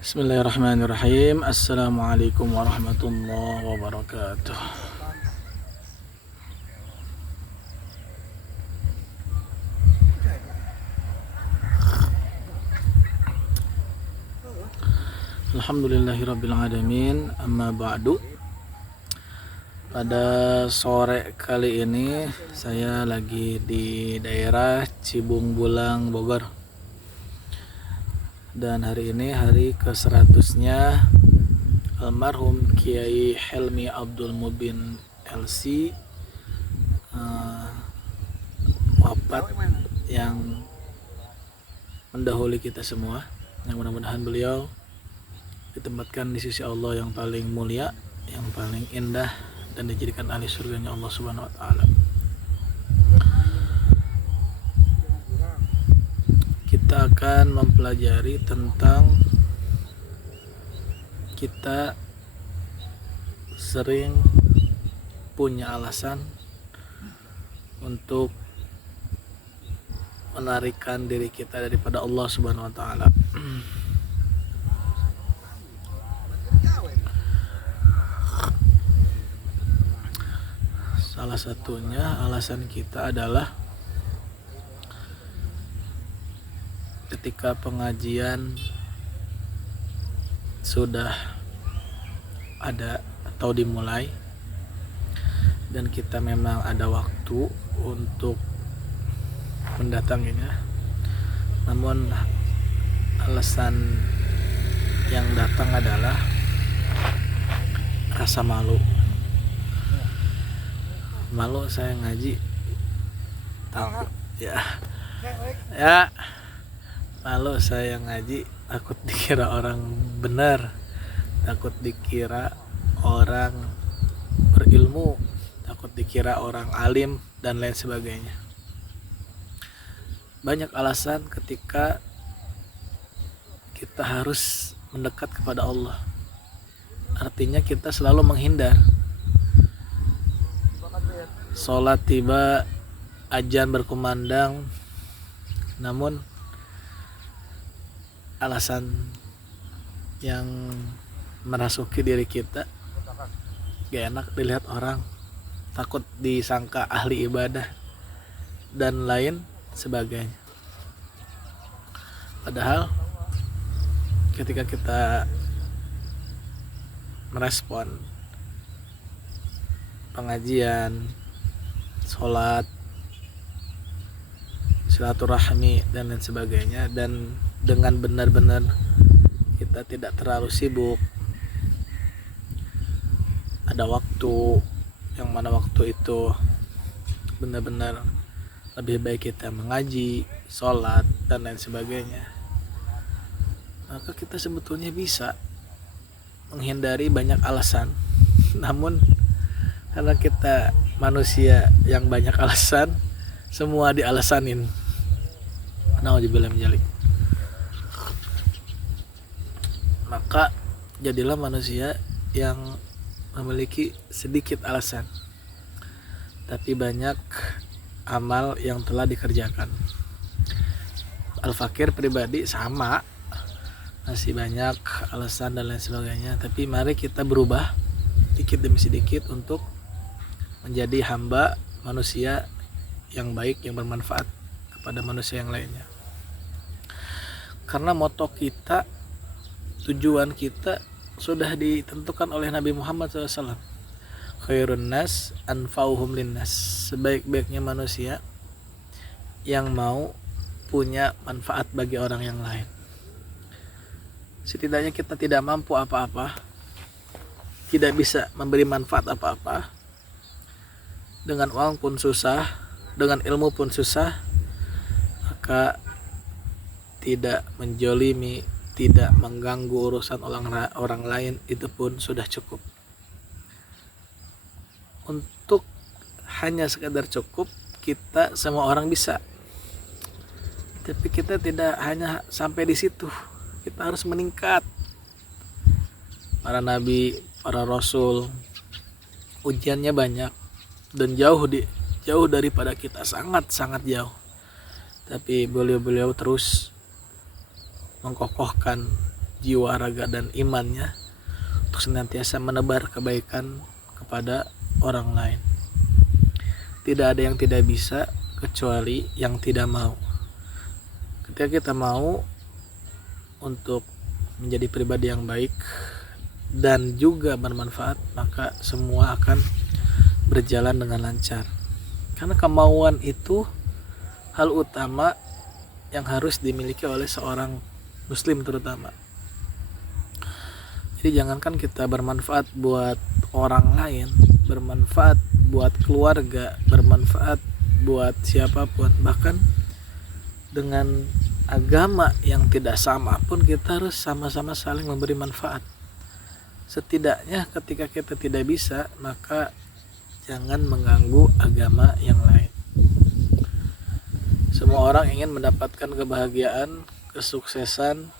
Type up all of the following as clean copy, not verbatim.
Bismillahirrahmanirrahim. Assalamualaikum warahmatullahi wabarakatuh. Alhamdulillahirabbil alamin. Amma ba'du. Pada sore kali ini saya lagi di daerah Cibung Bulang, Bogor. Dan hari ini hari ke-100-nya almarhum Kiai Helmi Abdul Mubin LC wafat, yang mendahului kita semua. Yang mudah-mudahan beliau ditempatkan di sisi Allah yang paling mulia, yang paling indah, dan dijadikan ahli surganya Allah Subhanahu wa taala. Kita akan mempelajari tentang kita sering punya alasan untuk menarikan diri kita daripada Allah Subhanahu wa taala. Salah satunya alasan kita adalah ketika pengajian sudah ada atau dimulai dan kita memang ada waktu untuk mendatanginya, namun alasan yang datang adalah rasa malu. Malu saya ngaji, takut ya malu saya ngaji, takut dikira orang benar, takut dikira orang berilmu, takut dikira orang alim, dan lain sebagainya. Banyak alasan ketika kita harus mendekat kepada Allah. Artinya kita selalu menghindar. Sholat tiba, azan berkumandang, namun alasan yang merasuki diri kita, gak enak dilihat orang, takut disangka ahli ibadah, dan lain sebagainya. Padahal ketika kita merespon pengajian, sholat, silaturahmi, dan lain sebagainya, dan dengan benar-benar kita tidak terlalu sibuk, ada waktu yang mana waktu itu benar-benar lebih baik kita mengaji, sholat, dan lain sebagainya, maka kita sebetulnya bisa menghindari banyak alasan. Namun karena kita manusia yang banyak alasan, semua dialasanin. Nauzubillah min dzalik. Maka jadilah manusia yang memiliki sedikit alasan, tapi banyak amal yang telah dikerjakan. Al-Fakir pribadi sama, masih banyak alasan dan lain sebagainya, tapi mari kita berubah sedikit demi sedikit untuk menjadi hamba manusia yang baik, yang bermanfaat kepada manusia yang lainnya. Karena moto kita, tujuan kita sudah ditentukan oleh Nabi Muhammad SAW. Khairun nas anfa'uhum linnas. Sebaik-baiknya manusia yang mau punya manfaat bagi orang yang lain. Setidaknya kita tidak mampu apa-apa, tidak bisa memberi manfaat apa-apa, dengan uang pun susah, dengan ilmu pun susah, maka tidak menjolimi, tidak mengganggu urusan orang lain, itu pun sudah cukup. Untuk hanya sekadar cukup, kita semua orang bisa, tapi kita tidak hanya sampai di situ, kita harus meningkat. Para nabi, para rasul, ujiannya banyak dan jauh daripada kita, sangat jauh, tapi beliau terus mengkokohkan jiwa, raga, dan imannya untuk senantiasa menebar kebaikan kepada orang lain. Tidak ada yang tidak bisa kecuali yang tidak mau. Ketika kita mau untuk menjadi pribadi yang baik dan juga bermanfaat, maka semua akan berjalan dengan lancar. Karena kemauan itu hal utama yang harus dimiliki oleh seorang muslim terutama. Jadi jangankan kita bermanfaat buat orang lain, bermanfaat buat keluarga, bermanfaat buat siapapun, bahkan dengan agama yang tidak sama pun kita harus sama-sama saling memberi manfaat. Setidaknya ketika kita tidak bisa, maka jangan mengganggu agama yang lain. Semua orang ingin mendapatkan kebahagiaan, kesuksesan,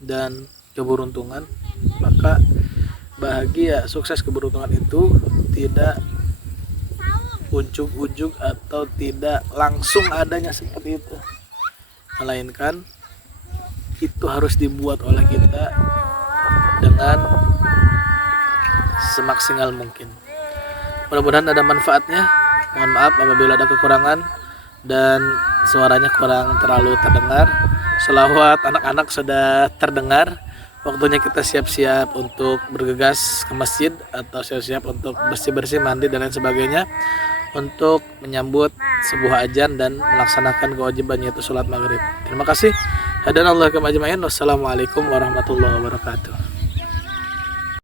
dan keberuntungan. Maka bahagia, sukses, keberuntungan itu tidak ujug-ujug atau tidak langsung adanya seperti itu, melainkan itu harus dibuat oleh kita dengan semaksimal mungkin. Mudah-mudahan ada manfaatnya. Mohon maaf apabila ada kekurangan dan suaranya kurang terlalu terdengar. Selawat anak-anak sudah terdengar. Waktunya kita siap-siap untuk bergegas ke masjid atau siap-siap untuk bersih-bersih, mandi dan lain sebagainya, untuk menyambut sebuah azan dan melaksanakan kewajiban, yaitu sholat maghrib. Terima kasih. Hadanallahu kama ajma'in. Wassalamualaikum warahmatullahi wabarakatuh.